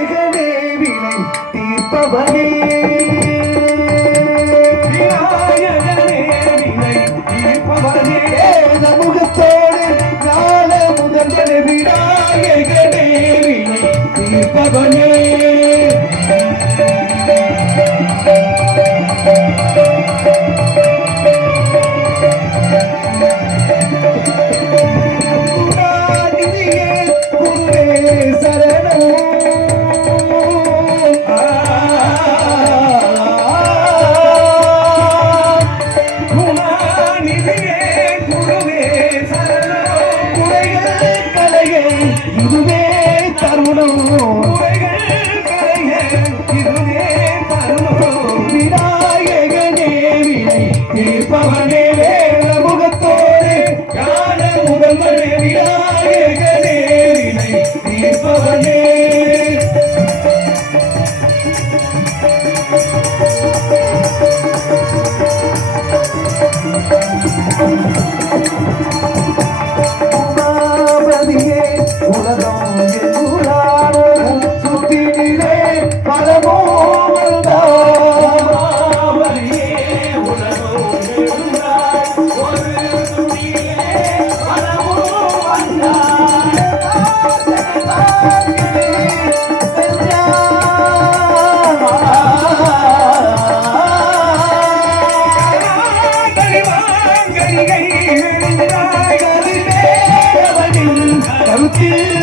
விநாயகனே வினை தீர்ப்பவனே. விநாயகனே வினை தீர்ப்பவனே. வேத முகத்தோடு ஞான முதல்வனே விநாயகனே வினை தீர்ப்பவனே. இதுவே தருணம் இதுவே தருணம் விநாயகனே வினை தீர்ப்பவனே வேத முகத்தோடு ஞான முதல்வனே விநாயகனே வினை தீர்ப்பவனே உமாபதியே உலகம் சுற்றினிலே பரம 그